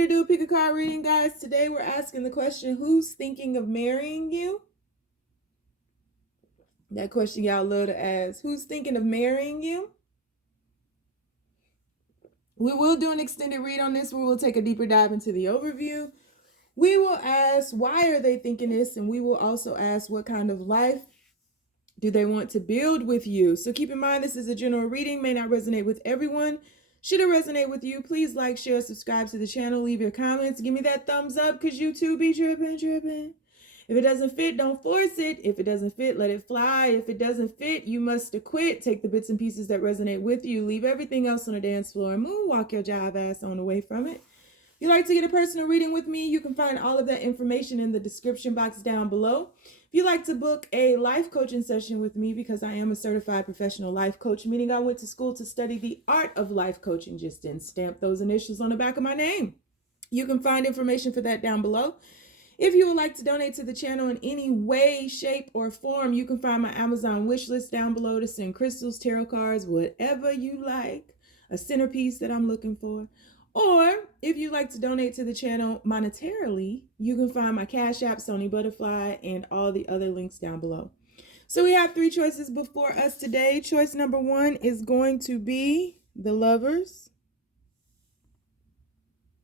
to do a pick a card reading, guys. Today we're asking the question, who's thinking of marrying you? That question y'all love to ask. Who's thinking of marrying you? We will do an extended read on this. We will take a deeper dive into the overview. We will ask, why are they thinking this? And we will also ask, what kind of life do they want to build with you? So keep in mind, this is a general reading, may not resonate with everyone. Should it resonate with you, please like, share, subscribe to the channel, leave your comments, give me that thumbs up, because YouTube be tripping. If it doesn't fit, don't force it. If it doesn't fit, let it fly. If it doesn't fit, you must acquit. Take the bits and pieces that resonate with you. Leave everything else on the dance floor and moonwalk your jive ass on away from it. If you'd like to get a personal reading with me, you can find all of that information in the description box down below. If you'd like to book a life coaching session with me, because I am a certified professional life coach, meaning I went to school to study the art of life coaching, just didn't stamp those initials on the back of my name. You can find information for that down below. If you would like to donate to the channel in any way, shape, or form, you can find my Amazon wish list down below to send crystals, tarot cards, whatever you like, a centerpiece that I'm looking for. Or if you'd like to donate to the channel monetarily, you can find my Cash App, Sony Butterfly, and all the other links down below. So we have three choices before us today. Choice number one is going to be the Lovers.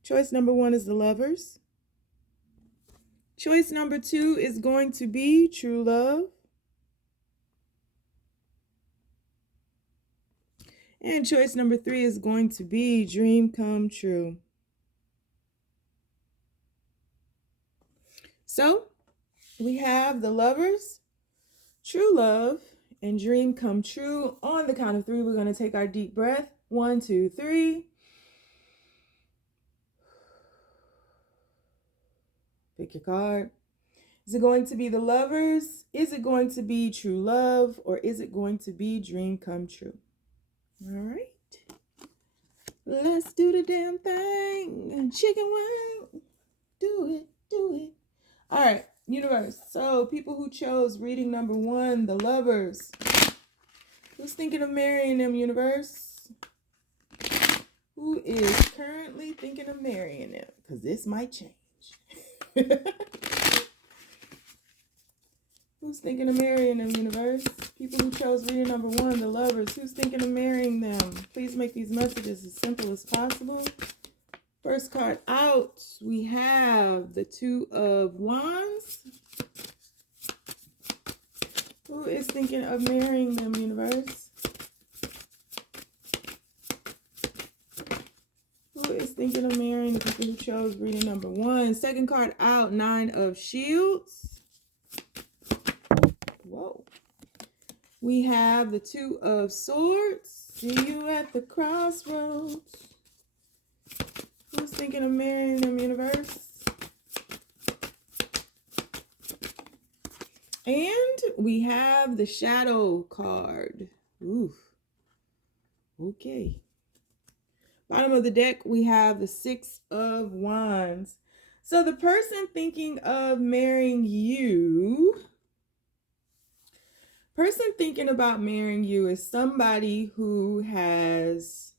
Choice number one is the Lovers. Choice number two is going to be True Love. And choice number three is going to be Dream Come True. So we have the Lovers, True Love, and Dream Come True. On the count of three, we're going to take our deep breath. 1, 2, 3. Pick your card. Is it going to be the Lovers? Is it going to be True Love? Or is it going to be Dream Come True? All right. Let's do the damn thing. Chicken wing. Do it. Do it. All right. Universe. So people who chose reading number one, the Lovers. Who's thinking of marrying them, universe? Who is currently thinking of marrying them? Because this might change. Who's thinking of marrying them, universe? People who chose reading number one, the Lovers. Who's thinking of marrying them? Please make these messages as simple as possible. First card out, we have the Two of Wands. Who is thinking of marrying them, universe? Who is thinking of marrying the people who chose reading number one? Second card out, Nine of Shields. Whoa. We have the Two of Swords. See you at the crossroads. Who's thinking of marrying them, universe? And we have the Shadow card. Oof. Okay. Bottom of the deck, we have the Six of Wands. So the person thinking of marrying you, person thinking about marrying you is somebody who has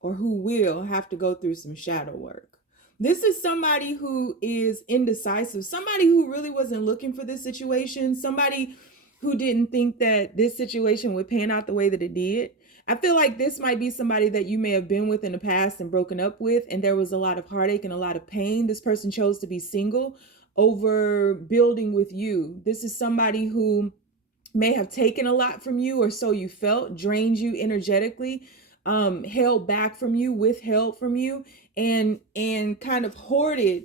or who will have to go through some shadow work. This is somebody who is indecisive, somebody who really wasn't looking for this situation, somebody who didn't think that this situation would pan out the way that it did. I feel like this might be somebody that you may have been with in the past and broken up with, and there was a lot of heartache and a lot of pain. This person chose to be single over building with you. This is somebody who may have taken a lot from you, or so you felt, drained you energetically, held back from you, withheld from you, and kind of hoarded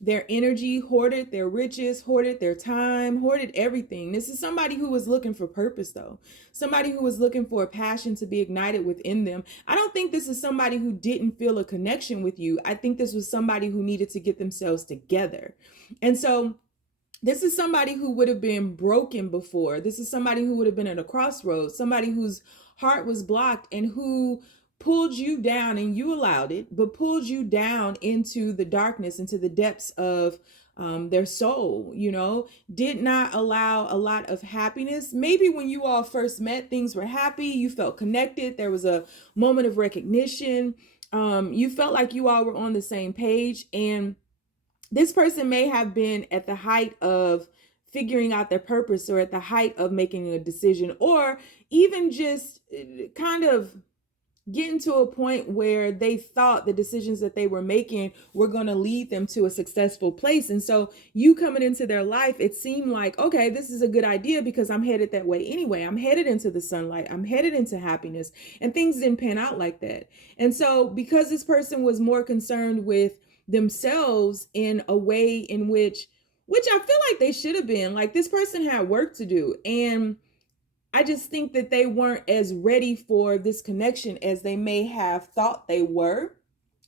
their energy, hoarded their riches, hoarded their time, hoarded everything. This is somebody who was looking for purpose, though. Somebody who was looking for a passion to be ignited within them. I don't think this is somebody who didn't feel a connection with you. I think this was somebody who needed to get themselves together. And so this is somebody who would have been broken before. This is somebody who would have been at a crossroads, somebody whose heart was blocked and who pulled you down, and you allowed it, but pulled you down into the darkness, into the depths of their soul, you know, did not allow a lot of happiness. Maybe when you all first met, things were happy, you felt connected, there was a moment of recognition. You felt like you all were on the same page, and this person may have been at the height of figuring out their purpose, or at the height of making a decision, or even just kind of getting to a point where they thought the decisions that they were making were going to lead them to a successful place. And so you coming into their life, it seemed like, okay, this is a good idea because I'm headed that way anyway. I'm headed into the sunlight. I'm headed into happiness. And things didn't pan out like that. And so because this person was more concerned with themselves in a way in which I feel like they should have been, like, this person had work to do. And I just think that they weren't as ready for this connection as they may have thought they were.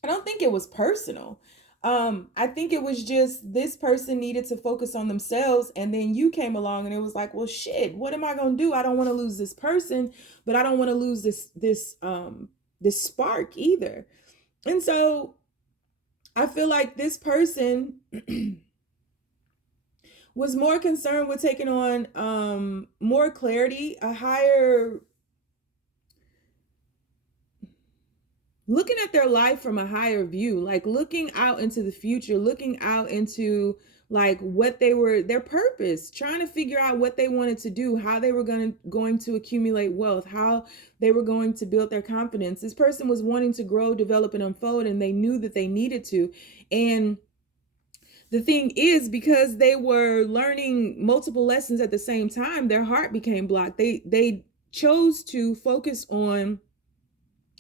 I don't think it was personal. I think it was just this person needed to focus on themselves, and then you came along and it was like, well, shit, what am I gonna do? I don't want to lose this person, but I don't want to lose this spark either. And so I feel like this person was more concerned with taking on more clarity, a higher, looking at their life from a higher view, like looking out into the future, looking out into like what they were, their purpose, trying to figure out what they wanted to do, how they were going to accumulate wealth, how they were going to build their confidence. This person was wanting to grow, develop, and unfold, and they knew that they needed to. And the thing is, because they were learning multiple lessons at the same time, their heart became blocked. They chose to focus on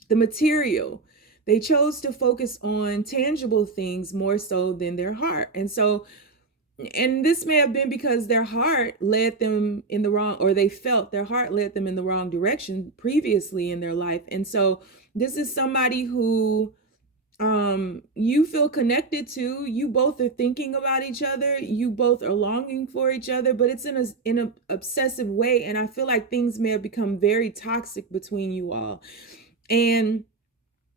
the material. They chose to focus on tangible things more so than their heart. And so, and this may have been because their heart led them in the wrong, or they felt their heart led them in the wrong direction previously in their life. And so this is somebody who you feel connected to. You both are thinking about each other, you both are longing for each other, but it's in a obsessive way. And I feel like things may have become very toxic between you all. And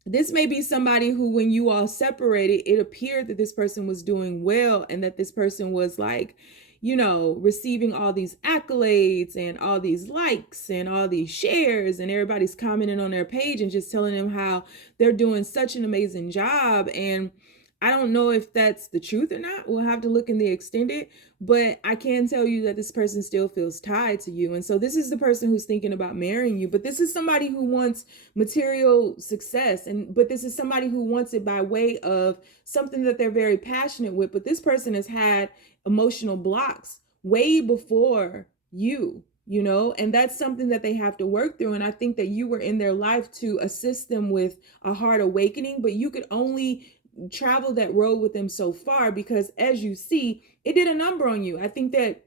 this may be somebody who, when you all separated, it appeared that this person was doing well, and that this person was like, you know, receiving all these accolades and all these likes and all these shares, and everybody's commenting on their page and just telling them how they're doing such an amazing job. And I don't know if that's the truth or not. We'll have to look in the extended, but I can tell you that this person still feels tied to you. And so this is the person who's thinking about marrying you, but this is somebody who wants material success, but this is somebody who wants it by way of something that they're very passionate with. But this person has had emotional blocks way before you know, and that's something that they have to work through. And I think that you were in their life to assist them with a heart awakening, but you could only travel that road with them so far, because as you see, it did a number on you. I think that,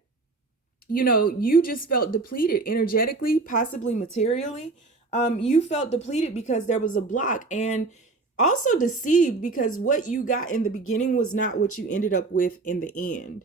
you know, you just felt depleted energetically, possibly materially. You felt depleted because there was a block, and also deceived because what you got in the beginning was not what you ended up with in the end.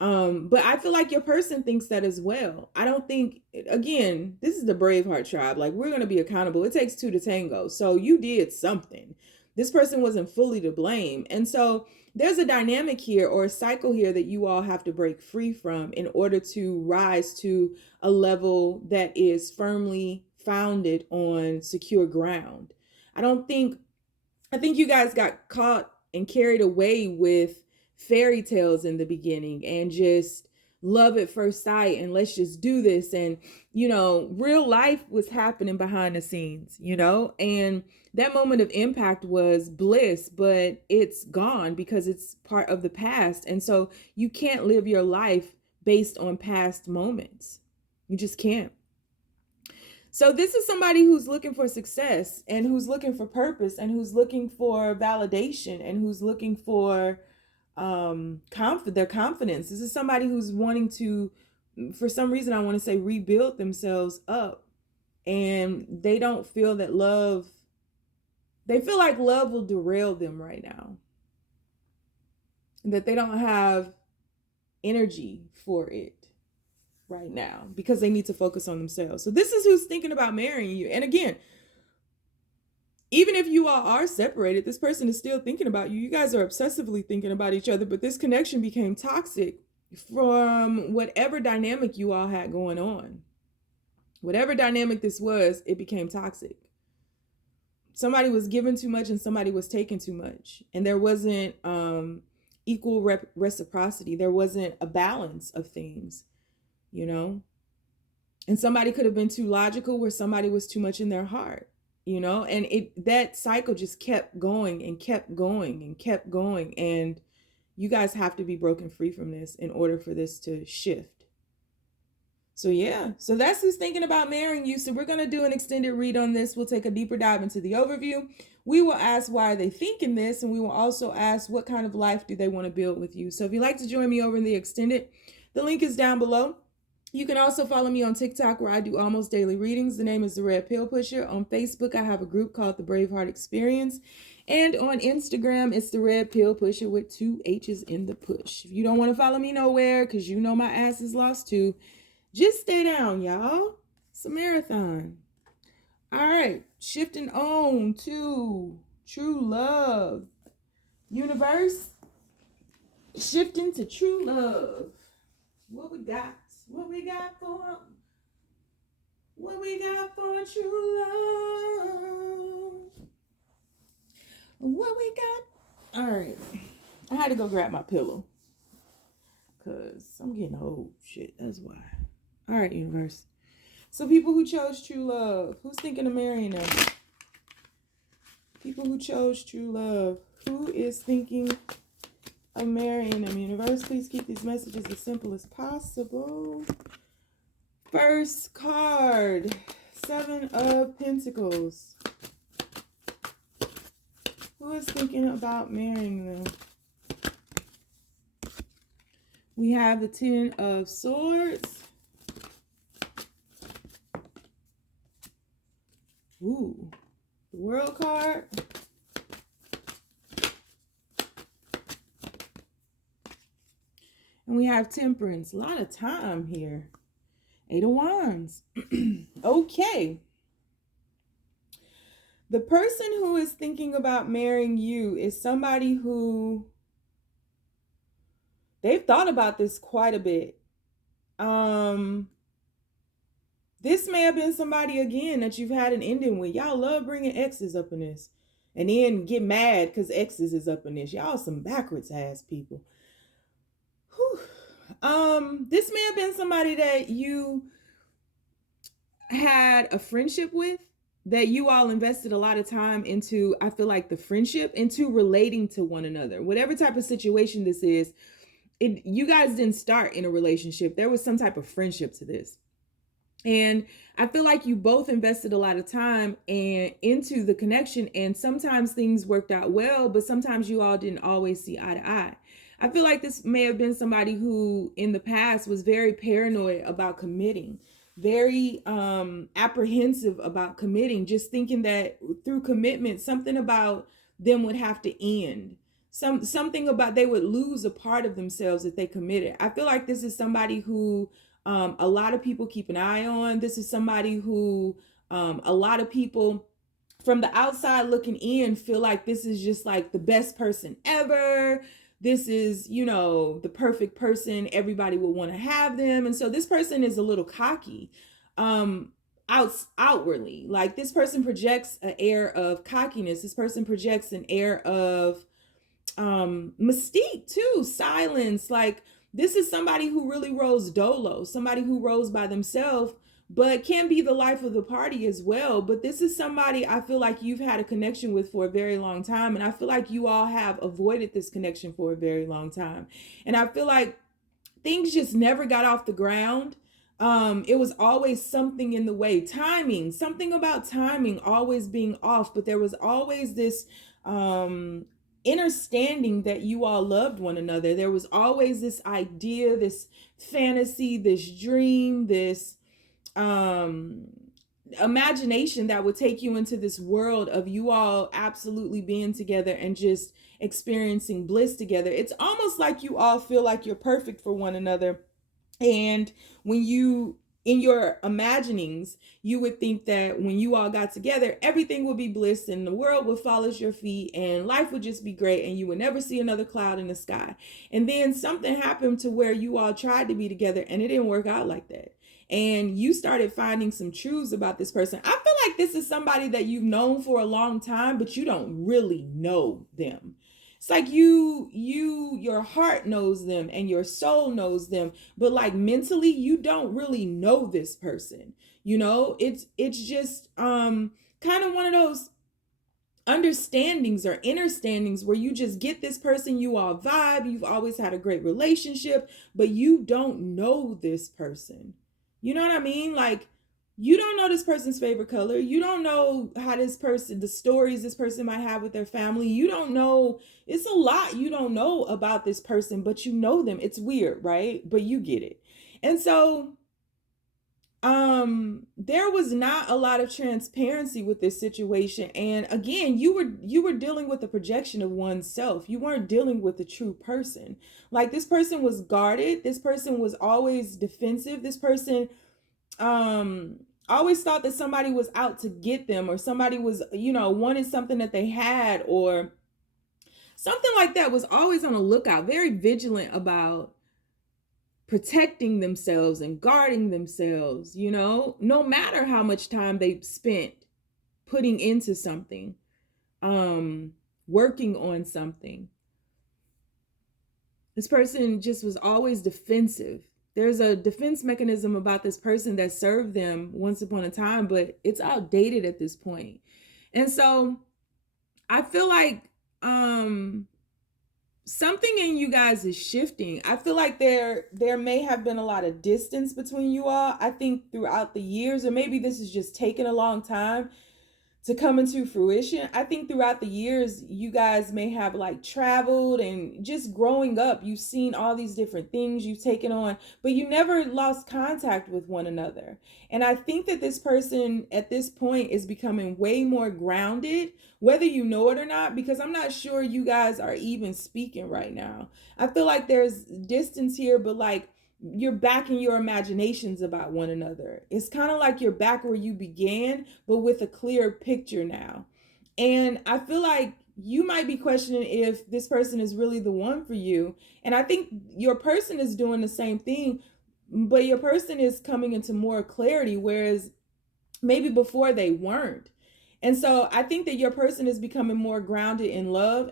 But I feel like your person thinks that as well. I don't think, again, this is the Braveheart tribe. Like, we're going to be accountable. It takes two to tango. So you did something. This person wasn't fully to blame. And so there's a dynamic here, or a cycle here, that you all have to break free from in order to rise to a level that is firmly founded on secure ground. I think you guys got caught and carried away with fairy tales in the beginning, and just love at first sight, and let's just do this. And, you know, real life was happening behind the scenes, you know, and that moment of impact was bliss, but it's gone because it's part of the past. And so you can't live your life based on past moments. You just can't. So this is somebody who's looking for success, and who's looking for purpose, and who's looking for validation, and who's looking for their confidence. This is somebody who's wanting to, for some reason, I want to say, rebuild themselves up, and they don't feel that love, they feel like love will derail them right now, and that they don't have energy for it right now because they need to focus on themselves. So this is who's thinking about marrying you. And again, even if you all are separated, this person is still thinking about you. You guys are obsessively thinking about each other, but this connection became toxic from whatever dynamic you all had going on. Whatever dynamic this was, it became toxic. somebody was given too much and somebody was taken too much, and there wasn't equal reciprocity. There wasn't a balance of things, you know. And somebody could have been too logical where somebody was too much in their heart, you know. And that cycle just kept going and kept going and kept going. And you guys have to be broken free from this in order for this to shift. So yeah, so that's who's thinking about marrying you. So we're going to do an extended read on this. We'll take a deeper dive into the overview. We will ask why they thinking this, and we will also ask what kind of life do they want to build with you. So if you'd like to join me over in the extended, the link is down below. You can also follow me on TikTok, where I do almost daily readings. The name is The Red Pill Pusher. On Facebook, I have a group called the Braveheart Experience. And on Instagram, it's The Red Pill Pusher with 2 H's in the push. If you don't want to follow me nowhere, because you know my ass is lost too, just stay down, y'all. It's a marathon. All right, shifting on to true love. Universe, shifting to true love. What we got? What we got for true love? What we got? All right, I had to go grab my pillow because I'm getting old. Shit, that's why. All right, universe. So people who chose true love, who's thinking of marrying them? People who chose true love, who is thinking of marrying them? Universe, please keep these messages as simple as possible. First card, 7 of Pentacles. Who is thinking about marrying them? We have the 10 of Swords. Ooh, the World card. And we have Temperance. A lot of time here. 8 of Wands. Okay. The person who is thinking about marrying you is somebody who they've thought about this quite a bit. This may have been somebody, again, that you've had an ending with. Y'all love bringing exes up in this. And then get mad because exes is up in this. Y'all some backwards ass people. Whew. This may have been somebody that you had a friendship with, that you all invested a lot of time into. I feel like the friendship, into relating to one another. Whatever type of situation this is, you guys didn't start in a relationship. There was some type of friendship to this. And I feel like you both invested a lot of time into the connection, and sometimes things worked out well, but sometimes you all didn't always see eye to eye. I feel like this may have been somebody who in the past was very paranoid about committing, very apprehensive about committing, just thinking that through commitment, something about them would have to end. Something about they would lose a part of themselves if they committed. I feel like this is somebody who a lot of people keep an eye on. This is somebody who a lot of people from the outside looking in feel like this is just like the best person ever. This is, you know, the perfect person. Everybody will want to have them. And so this person is a little cocky outwardly. Like, this person projects an air of cockiness. This person projects an air of mystique too, silence. Like, this is somebody who really rolls dolo, somebody who rolls by themselves, but can be the life of the party as well. But this is somebody I feel like you've had a connection with for a very long time. And I feel like you all have avoided this connection for a very long time. And I feel like things just never got off the ground. It was always something in the way. Timing, something about timing always being off, but there was always this understanding that you all loved one another. There was always this idea, this fantasy, this dream, this imagination that would take you into this world of you all absolutely being together and just experiencing bliss together. It's almost like you all feel like you're perfect for one another. And when you, in your imaginings, you would think that when you all got together, everything would be bliss and the world would fall at your feet and life would just be great and you would never see another cloud in the sky. And then something happened to where you all tried to be together and it didn't work out like that. and you started finding some truths about this person. I feel like this is somebody that you've known for a long time, but you don't really know them. It's like your heart knows them and your soul knows them, but like mentally you don't really know this person. It's just kind of one of those understandings or understandings where you just get this person, you all vibe, you've always had a great relationship, but you don't know this person. You know what I mean? Like, you don't know this person's favorite color. You don't know how the stories this person might have with their family. You don't know, it's a lot you don't know about this person, but you know them. It's weird, right? But you get it. And so there was not a lot of transparency with this situation, and again, you were dealing with the projection of oneself. You weren't dealing with the true person. Like, this person was guarded, this person was always defensive, this person always thought that somebody was out to get them, or somebody was, wanted something that they had, or something like that. Was always on the lookout, very vigilant about protecting themselves and guarding themselves, no matter how much time they spent putting into something, working on something. This person just was always defensive. There's a defense mechanism about this person that served them once upon a time, but it's outdated at this point. And so I feel like something in you guys is shifting. I feel like there may have been a lot of distance between you all. I think throughout the years, or maybe this is just taking a long time to come into fruition. I think throughout the years, you guys may have like traveled, and just growing up, you've seen all these different things you've taken on, but you never lost contact with one another. And I think that this person at this point is becoming way more grounded, whether you know it or not, because I'm not sure you guys are even speaking right now. I feel like there's distance here, but like, you're back in your imaginations about one another. It's kind of like you're back where you began, but with a clear picture now. And I feel like you might be questioning if this person is really the one for you. And I think your person is doing the same thing, but your person is coming into more clarity, whereas maybe before they weren't. And so I think that your person is becoming more grounded in love,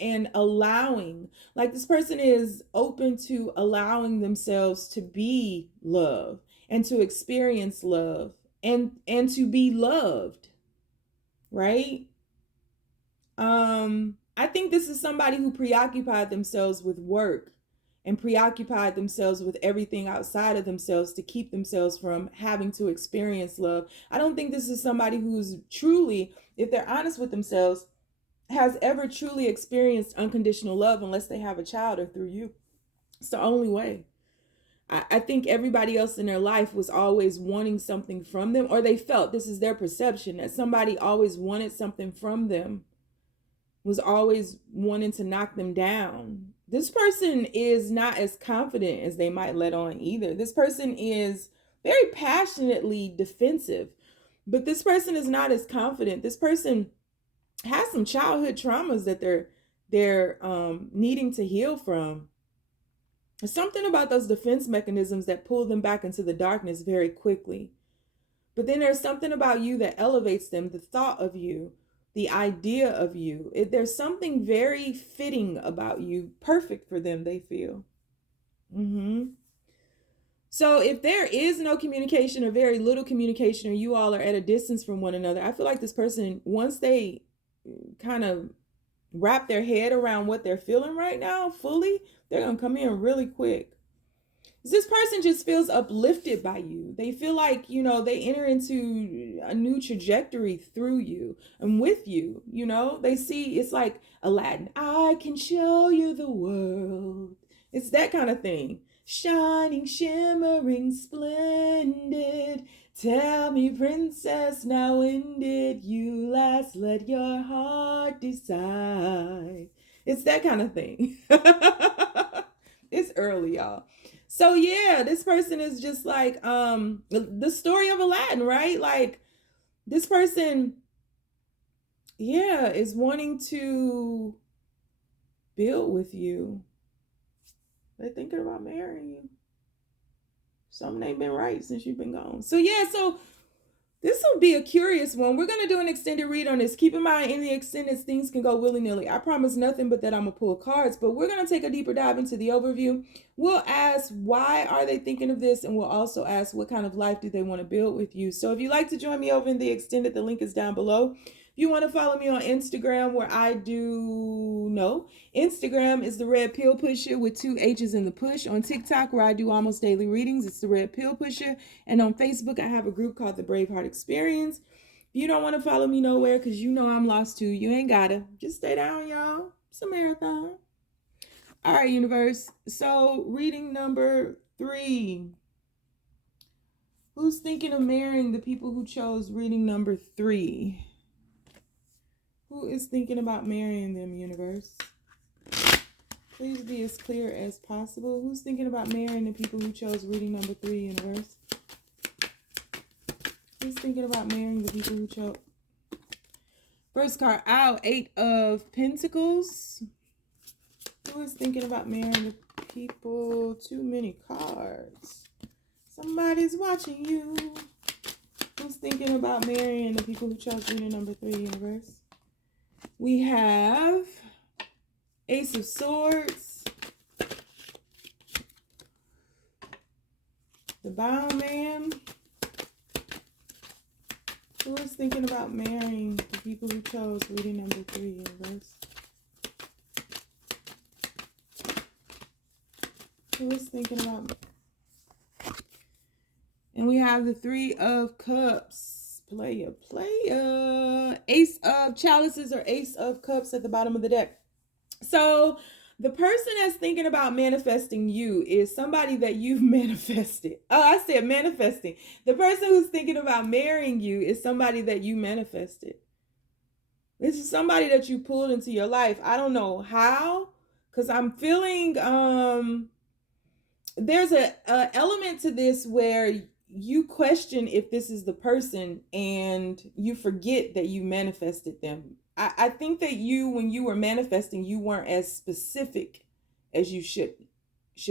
and allowing, like, this person is open to allowing themselves to be loved and to experience love, and to be loved, right? I think this is somebody who preoccupied themselves with work and preoccupied themselves with everything outside of themselves to keep themselves from having to experience love. I don't think this is somebody who's truly, if they're honest with themselves, has ever truly experienced unconditional love unless they have a child or through you. It's the only way. I think everybody else in their life was always wanting something from them, or they felt, this is their perception, that somebody always wanted something from them, was always wanting to knock them down. This person is not as confident as they might let on either. This person is very passionately defensive, but this person is not as confident. This person has some childhood traumas that they're needing to heal from. There's something about those defense mechanisms that pull them back into the darkness very quickly. But then there's something about you that elevates them, the thought of you, the idea of you. There's something very fitting about you, perfect for them, they feel. So if there is no communication or very little communication, or you all are at a distance from one another, I feel like this person, once they kind of wrap their head around what they're feeling right now fully, they're going to come in really quick. This person just feels uplifted by you. They feel like, they enter into a new trajectory through you and with you. They see, it's like Aladdin. I can show you the world. It's that kind of thing. Shining, shimmering, splendid. Tell me, princess, now when did you last let your heart decide? It's that kind of thing. It's early, y'all. So yeah, this person is just like the story of Aladdin, right? Like, this person, yeah, is wanting to build with you. They're thinking about marrying you. Something ain't been right since you've been gone. So yeah, so this will be a curious one. We're going to do an extended read on this. Keep in mind, in the extended, things can go willy-nilly. I promise nothing but that I'm going to pull cards, but we're going to take a deeper dive into the overview. We'll ask, why are they thinking of this? And we'll also ask, what kind of life do they want to build with you? So if you'd like to join me over in the extended, the link is down below. If you want to follow me on Instagram, where Instagram is the Red Pill Pusher with 2 H's in the push. On TikTok, where I do almost daily readings, it's the Red Pill Pusher. And on Facebook, I have a group called the Braveheart Experience. If you don't want to follow me nowhere because you know I'm lost too, you ain't gotta. Just stay down, y'all. It's a marathon. All right, universe. So reading number 3. Who's thinking of marrying the people who chose reading number 3? Who is thinking about marrying them, universe? Please be as clear as possible. Who's thinking about marrying the people who chose reading number 3, universe? Who's thinking about marrying the people who chose? First card out, 8 of Pentacles. Who is thinking about marrying the people? Too many cards. Somebody's watching you. Who's thinking about marrying the people who chose reading number 3, universe? We have Ace of Swords, the Bound Man. Who is thinking about marrying the people who chose reading number 3, universe? Who is thinking about? And we have the 3 of Cups. Playa. Ace of Chalices or Ace of Cups at the bottom of the deck. So the person that's thinking about manifesting you is somebody that you've manifested. Oh, I said manifesting. The person who's thinking about marrying you is somebody that you manifested. This is somebody that you pulled into your life. I don't know how, because I'm feeling there's a element to this where you question if this is the person and you forget that you manifested them. I think that when you were manifesting, you weren't as specific as you should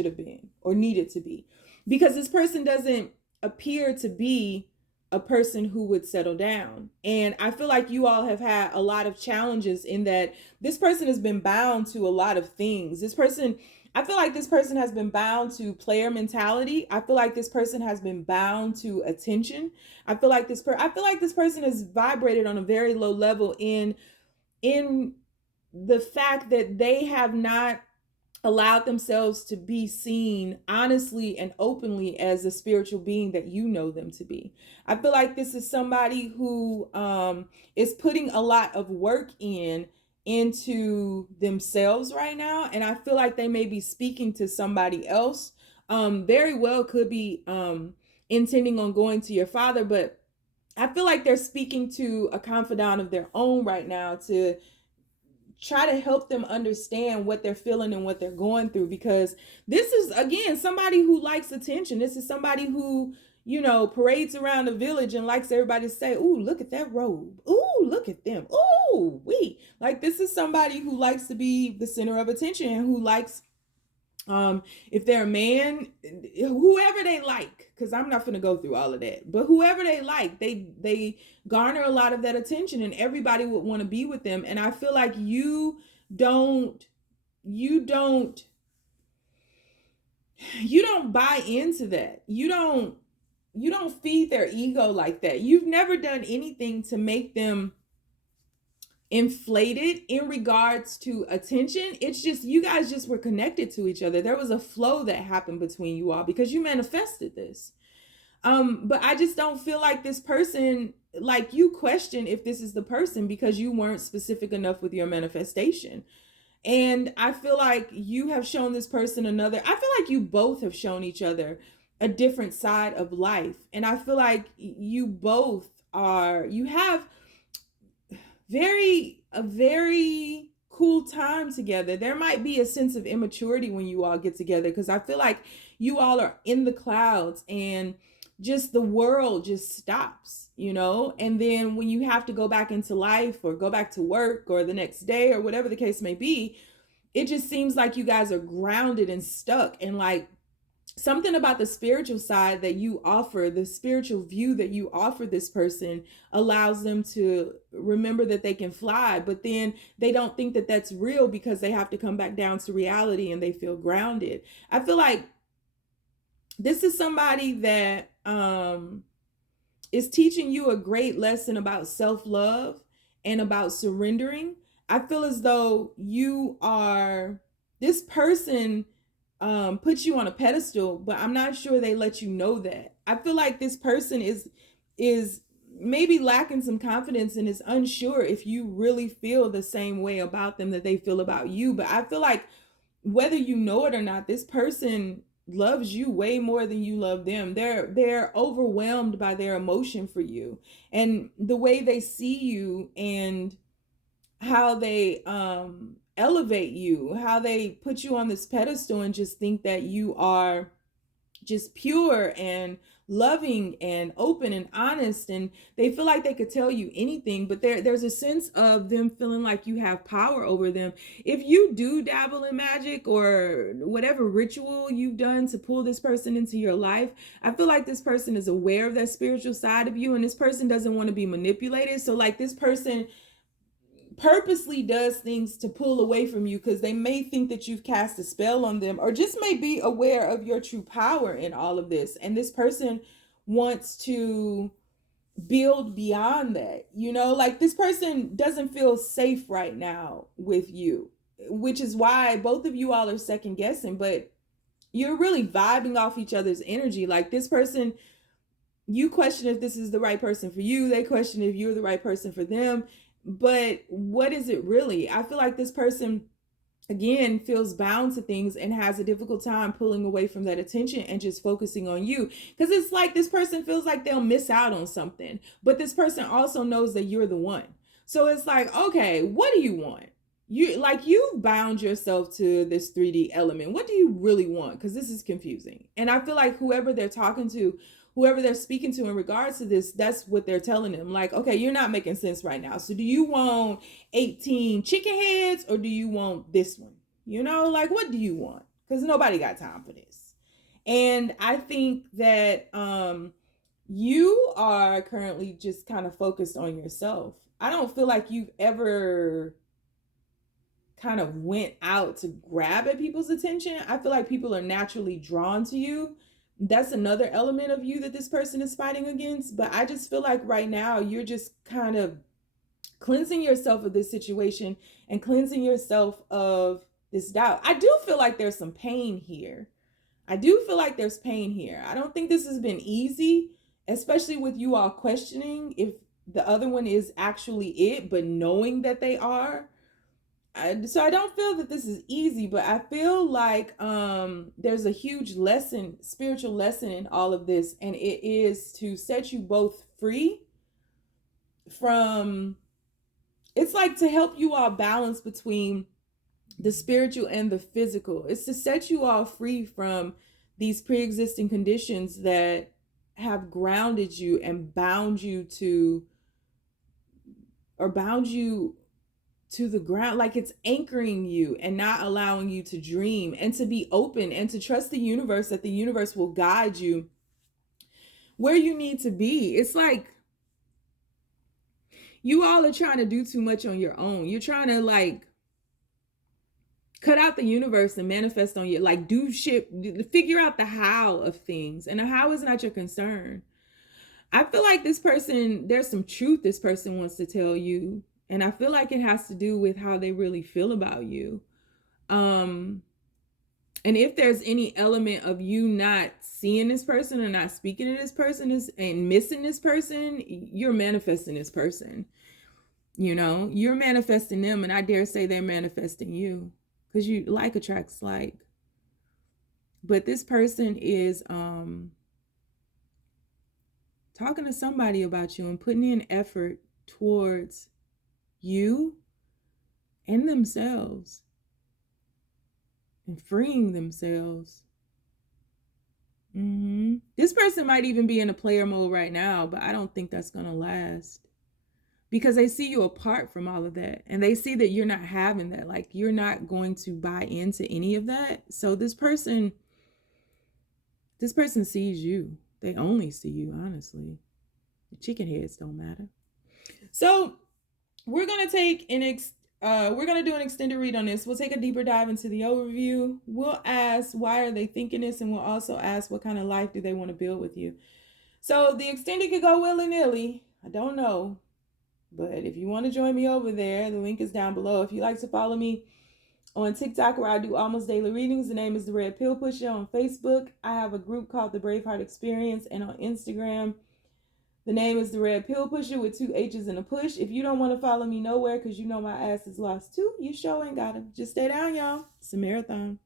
have been or needed to be, because this person doesn't appear to be a person who would settle down. And I feel like you all have had a lot of challenges in that this person has been bound to a lot of things. I feel like this person has been bound to player mentality. I feel like this person has been bound to attention. I feel like this person has vibrated on a very low level in the fact that they have not allowed themselves to be seen honestly and openly as the spiritual being that you know them to be. I feel like this is somebody who is putting a lot of work into themselves right now, and I feel like they may be speaking to somebody else. Very well could be intending on going to your father, but I feel like they're speaking to a confidant of their own right now to try to help them understand what they're feeling and what they're going through, because this is, again, somebody who likes attention. This is somebody who, parades around the village and likes everybody to say, "Ooh, look at that robe. Ooh, look at them. Ooh, like, this is somebody who likes to be the center of attention and who likes, if they're a man, whoever they like, because I'm not going to go through all of that, but whoever they like, they garner a lot of that attention and everybody would want to be with them. And I feel like you don't buy into that. You don't feed their ego like that. You've never done anything to make them inflated in regards to attention. It's just you guys just were connected to each other. There was a flow that happened between you all because you manifested this. But I just don't feel like this person, like, you question if this is the person because you weren't specific enough with your manifestation. And I feel like you have shown this person I feel like you both have shown each other a different side of life. And I feel like you have a very cool time together. There might be a sense of immaturity when you all get together, because I feel like you all are in the clouds and just the world just stops, and then when you have to go back into life or go back to work or the next day or whatever the case may be, it just seems like you guys are grounded and stuck, and like something about the spiritual side that you offer, the spiritual view that you offer this person, allows them to remember that they can fly, but then they don't think that that's real because they have to come back down to reality and they feel grounded. I feel like this is somebody that is teaching you a great lesson about self-love and about surrendering. I feel as though this person puts you on a pedestal, but I'm not sure they let you know that. I feel like this person is maybe lacking some confidence and is unsure if you really feel the same way about them that they feel about you. But I feel like whether you know it or not, this person loves you way more than you love them. They're overwhelmed by their emotion for you and the way they see you, and how they elevate you, how they put you on this pedestal and just think that you are just pure and loving and open and honest, and they feel like they could tell you anything. But there's a sense of them feeling like you have power over them. If you do dabble in magic or whatever ritual you've done to pull this person into your life, I feel like this person is aware of that spiritual side of you, and this person doesn't want to be manipulated. So like, this person purposely does things to pull away from you because they may think that you've cast a spell on them, or just may be aware of your true power in all of this. And this person wants to build beyond that. Like, this person doesn't feel safe right now with you, which is why both of you all are second guessing, but you're really vibing off each other's energy. Like, this person, you question if this is the right person for you, they question if you're the right person for them. But what is it really? I feel like this person, again, feels bound to things and has a difficult time pulling away from that attention and just focusing on you. Because it's like this person feels like they'll miss out on something, but this person also knows that you're the one. So it's like, okay, what do you want? You've bound yourself to this 3D element. What do you really want? Because this is confusing. And I feel like whoever they're talking to, whoever they're speaking to in regards to this, that's what they're telling them. Like, okay, you're not making sense right now. So do you want 18 chicken heads, or do you want this one? Like, what do you want? Because nobody got time for this. And I think that you are currently just kind of focused on yourself. I don't feel like you've ever kind of went out to grab at people's attention. I feel like people are naturally drawn to you. That's another element of you that this person is fighting against. But I just feel like right now you're just kind of cleansing yourself of this situation and cleansing yourself of this doubt. I do feel like there's some pain here. I don't think this has been easy, especially with you all questioning if the other one is actually it, but knowing that they are. So I don't feel that this is easy, but I feel like there's a huge spiritual lesson in all of this, and it is to set you both free from, it's like to help you all balance between the spiritual and the physical. It's to set you all free from these pre-existing conditions that have grounded you and bound you to the ground. Like, it's anchoring you and not allowing you to dream and to be open and to trust the universe, that the universe will guide you where you need to be. It's like you all are trying to do too much on your own. You're trying to like cut out the universe and manifest on you, like do shit, figure out the how of things, and the how is not your concern. I feel like this person, there's some truth this person wants to tell you, and I feel like it has to do with how they really feel about you. And if there's any element of you not seeing this person or not speaking to this person and missing this person, you're manifesting this person. You're manifesting them, and I dare say they're manifesting you, because you like attracts like. But this person is talking to somebody about you and putting in effort towards you and themselves and freeing themselves. This person might even be in a player mode right now, but I don't think that's going to last, because they see you apart from all of that, and they see that you're not having that. Like, you're not going to buy into any of that. So this person This person sees you. They only see you, honestly. The chicken heads don't matter. So we're gonna take we're gonna do an extended read on this. We'll take a deeper dive into the overview. We'll ask why are they thinking this, and we'll also ask what kind of life do they want to build with you. So the extended could go willy-nilly. I don't know. But if you want to join me over there, the link is down below. If you like to follow me on TikTok, where I do almost daily readings, the name is The Red Pill Pusher. On Facebook, I have a group called the Braveheart Experience. And on Instagram, the name is The Red Pill Pusher with 2 H's and a push. If you don't want to follow me nowhere because you know my ass is lost too, you sure ain't got to. Just stay down, y'all. It's a marathon.